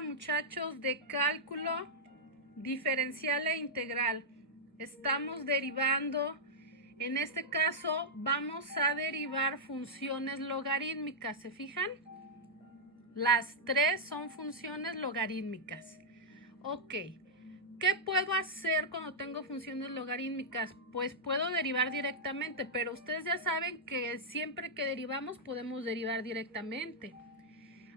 Hola muchachos de cálculo diferencial e integral. Estamos derivando, en este caso vamos a derivar funciones logarítmicas, ¿se fijan? Las tres son funciones logarítmicas. Ok, ¿qué puedo hacer cuando tengo funciones logarítmicas? Pues puedo derivar directamente, pero ustedes ya saben que siempre que derivamos podemos derivar directamente.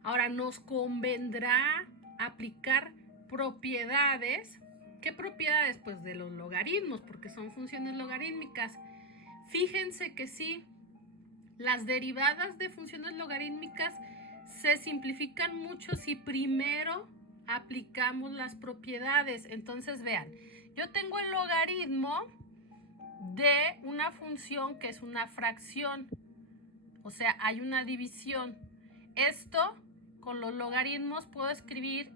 Ahora, nos convendrá aplicar propiedades. ¿Qué propiedades? Pues de los logaritmos, porque son funciones logarítmicas. Fíjense que sí, las derivadas de funciones logarítmicas se simplifican mucho si primero aplicamos las propiedades. Entonces, vean, yo tengo el logaritmo de una función que es una fracción. O sea, hay una división. Esto, con los logaritmos, puedo escribir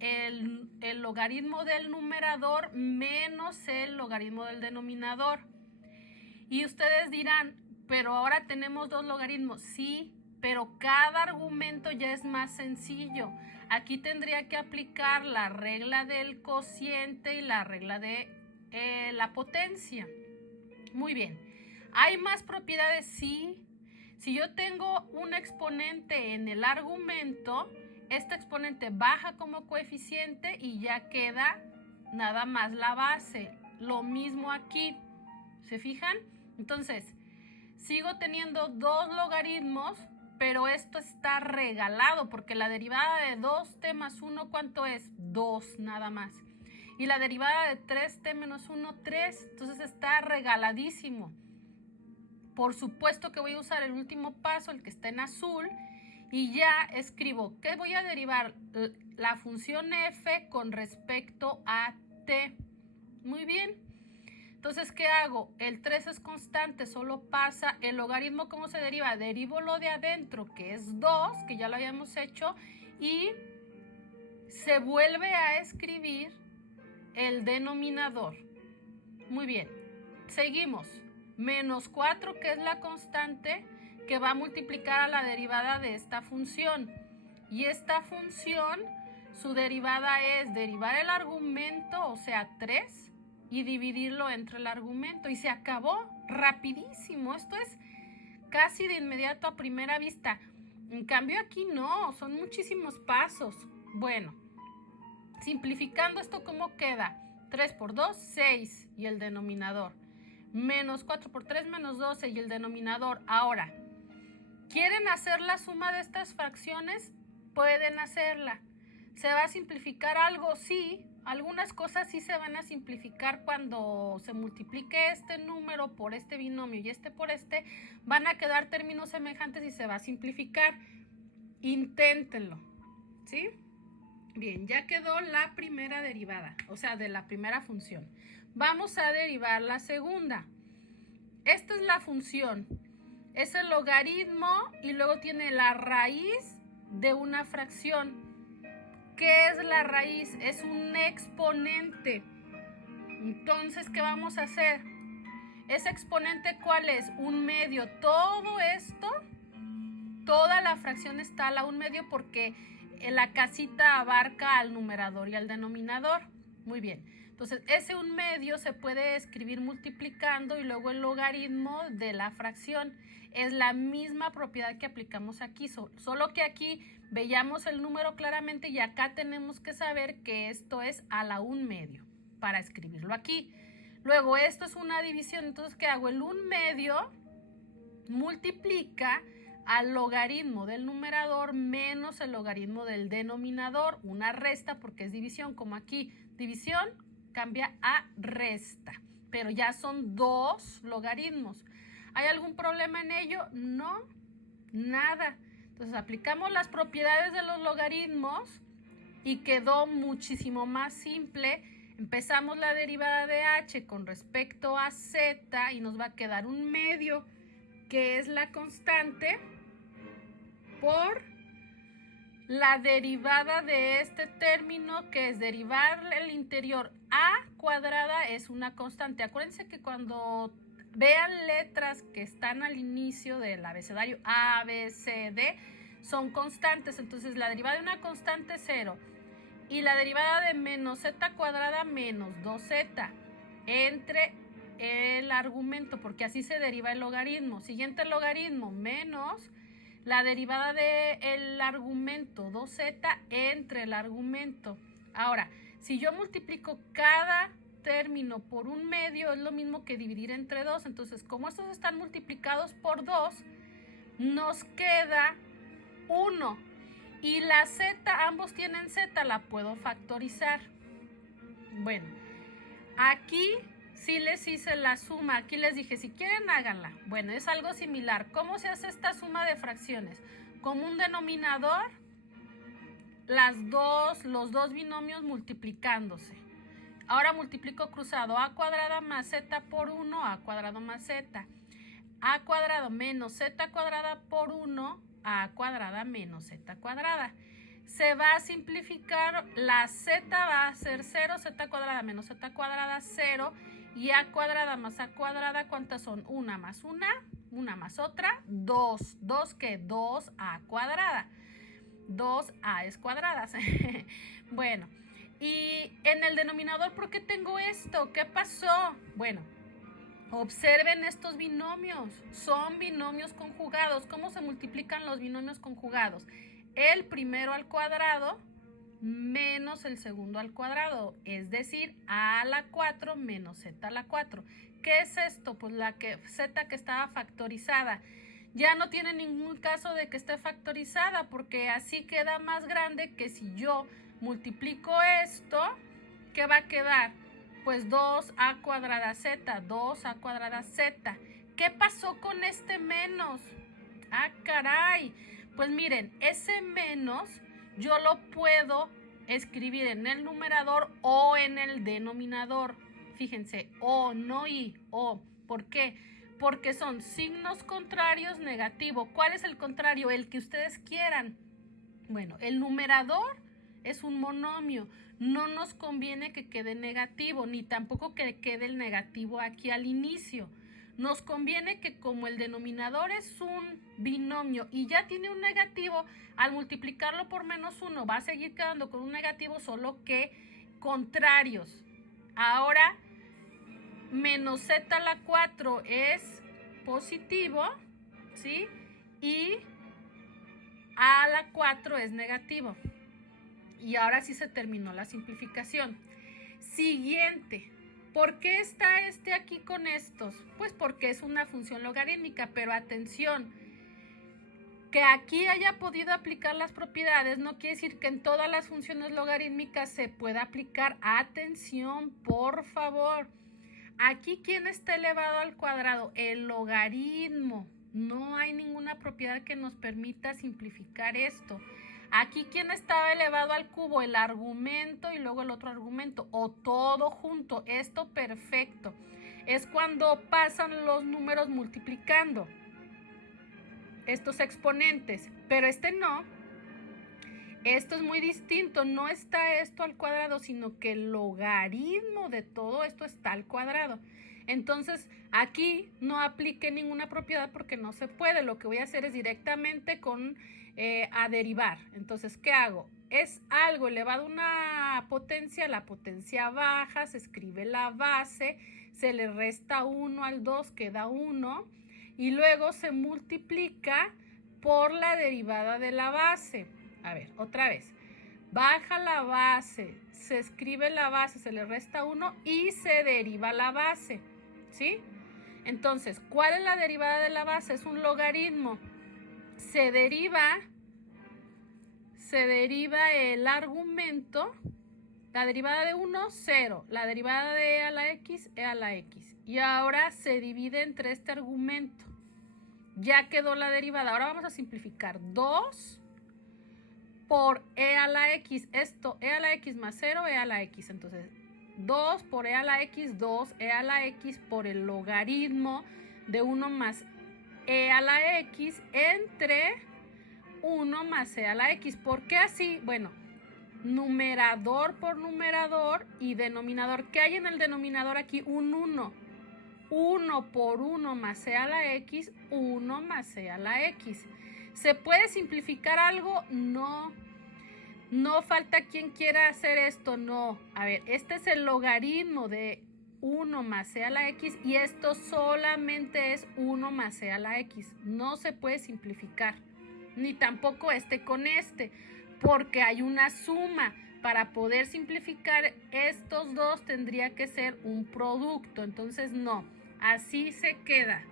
el logaritmo del numerador menos el logaritmo del denominador. Y ustedes dirán, pero ahora tenemos dos logaritmos. Sí, pero cada argumento ya es más sencillo. Aquí tendría que aplicar la regla del cociente y la regla de la potencia. Muy bien. ¿Hay más propiedades? Sí. Si yo tengo un exponente en el argumento, este exponente baja como coeficiente y ya queda nada más la base. Lo mismo aquí. ¿Se fijan? Entonces, sigo teniendo dos logaritmos, pero esto está regalado porque la derivada de 2t más 1, ¿cuánto es? 2 nada más. Y la derivada de 3t menos 1, 3. Entonces está regaladísimo. Por supuesto que voy a usar el último paso, el que está en azul, y ya escribo que voy a derivar la función f con respecto a t. Muy bien. Entonces, ¿qué hago? El 3 es constante, solo pasa. El logaritmo, ¿cómo se deriva? Derivo lo de adentro, que es 2, que ya lo habíamos hecho, y se vuelve a escribir el denominador. Muy bien. Seguimos. Menos 4, que es la constante, que va a multiplicar a la derivada de esta función. Y esta función, su derivada es derivar el argumento, o sea, 3, y dividirlo entre el argumento. Y se acabó rapidísimo. Esto es casi de inmediato a primera vista. En cambio aquí no, son muchísimos pasos. Bueno, simplificando esto, ¿cómo queda? 3 por 2, 6 y el denominador. Menos 4 por 3, menos 12 y el denominador. Ahora, ¿quieren hacer la suma de estas fracciones? Pueden hacerla. ¿Se va a simplificar algo? Sí. Algunas cosas sí se van a simplificar cuando se multiplique este número por este binomio y este por este. Van a quedar términos semejantes y se va a simplificar. Inténtenlo. ¿Sí? Bien, ya quedó la primera derivada, o sea, de la primera función. Vamos a derivar la segunda. Esta es la función. Es el logaritmo y luego tiene la raíz de una fracción. ¿Qué es la raíz? Es un exponente. Entonces, ¿qué vamos a hacer? ¿Ese exponente cuál es? Un medio. Todo esto, toda la fracción está a la 1/2 porque la casita abarca al numerador y al denominador. Muy bien. Entonces, ese 1/2 se puede escribir multiplicando y luego el logaritmo de la fracción. Es la misma propiedad que aplicamos aquí, solo que aquí veíamos el número claramente y acá tenemos que saber que esto es a la 1/2 para escribirlo aquí. Luego, esto es una división, entonces, ¿qué hago? El 1/2 multiplica al logaritmo del numerador menos el logaritmo del denominador, una resta porque es división, como aquí división cambia a resta, pero ya son dos logaritmos. ¿Hay algún problema en ello? No, nada. Entonces aplicamos las propiedades de los logaritmos y quedó muchísimo más simple. Empezamos la derivada de h con respecto a z y nos va a quedar 1/2, que es la constante, por la derivada de este término, que es derivar el interior a cuadrada, es una constante. Acuérdense que cuando vean letras que están al inicio del abecedario A, B, C, D, son constantes. Entonces la derivada de una constante es 0 y la derivada de menos z cuadrada menos 2z entre el argumento, porque así se deriva el logaritmo. Siguiente logaritmo, menos la derivada del argumento 2z entre el argumento. Ahora, si yo multiplico cada término por un medio, es lo mismo que dividir entre 2. Entonces, como estos están multiplicados por 2, nos queda 1. Y la z, ambos tienen z, la puedo factorizar. Bueno, aquí sí les hice la suma. Aquí les dije, si quieren, háganla. Bueno, es algo similar. ¿Cómo se hace esta suma de fracciones? Como un denominador, los dos binomios multiplicándose. Ahora multiplico cruzado. A cuadrada más z por 1, a cuadrado más z. A cuadrado menos z cuadrada por 1, a cuadrada menos z cuadrada. Se va a simplificar, la z va a ser 0, z cuadrada menos z cuadrada 0, y a cuadrada más a cuadrada, ¿cuántas son? Una más otra, 2. 2 que 2a cuadrada. 2a es cuadrada. Bueno, y en el denominador, ¿por qué tengo esto? ¿Qué pasó? Bueno, observen estos binomios. Son binomios conjugados. ¿Cómo se multiplican los binomios conjugados? El primero al cuadrado menos el segundo al cuadrado, es decir, a la 4 menos z a la 4. ¿Qué es esto? Pues z que estaba factorizada. Ya no tiene ningún caso de que esté factorizada, porque así queda más grande que si yo multiplico esto, ¿qué va a quedar? Pues 2a cuadrada z, 2a cuadrada z. ¿Qué pasó con este menos? ¡Ah, caray! Pues miren, ese menos yo lo puedo escribir en el numerador o en el denominador. Fíjense, o, no y, o. ¿Por qué? Porque son signos contrarios negativos. ¿Cuál es el contrario? El que ustedes quieran. Bueno, el numerador es un monomio. No nos conviene que quede negativo, ni tampoco que quede el negativo aquí al inicio. Nos conviene que como el denominador es un binomio y ya tiene un negativo, al multiplicarlo por menos 1 va a seguir quedando con un negativo, solo que contrarios. Ahora, menos z a la 4 es positivo, ¿sí? Y a la 4 es negativo. Y ahora sí se terminó la simplificación. Siguiente. ¿Por qué está este aquí con estos? Pues porque es una función logarítmica, pero atención, que aquí haya podido aplicar las propiedades no quiere decir que en todas las funciones logarítmicas se pueda aplicar. Atención, por favor. Aquí, ¿quién está elevado al cuadrado? El logaritmo. No hay ninguna propiedad que nos permita simplificar esto. Aquí, ¿quién estaba elevado al cubo? El argumento y luego el otro argumento, o todo junto. Esto perfecto. Es cuando pasan los números multiplicando estos exponentes, pero este no. Esto es muy distinto. No está esto al cuadrado, sino que el logaritmo de todo esto está al cuadrado. Entonces, aquí no aplique ninguna propiedad porque no se puede. Lo que voy a hacer es directamente a derivar. Entonces, ¿qué hago? Es algo elevado a una potencia, la potencia baja, se escribe la base, se le resta 1 al 2, queda 1, y luego se multiplica por la derivada de la base. A ver, otra vez. Baja la base, se escribe la base, se le resta 1 y se deriva la base, ¿sí? Entonces, ¿cuál es la derivada de la base? Es un logaritmo. Se deriva el argumento, la derivada de 1, 0, la derivada de e a la x, e a la x. Y ahora se divide entre este argumento. Ya quedó la derivada. Ahora vamos a simplificar. 2 por e a la x. Esto, e a la x más 0, e a la x. Entonces, 2 por e a la x, 2 e a la x por el logaritmo de 1 más e a la x entre 1 más e a la x. ¿Por qué así? Bueno, numerador por numerador y denominador. ¿Qué hay en el denominador aquí? Un 1. 1 por 1 más e a la x, 1 más e a la x. ¿Se puede simplificar algo? No. No falta quien quiera hacer esto, no. A ver, este es el logaritmo de 1 más c a la x y esto solamente es 1 más c a la x. No se puede simplificar, ni tampoco este con este, porque hay una suma. Para poder simplificar estos dos tendría que ser un producto, entonces no, así se queda.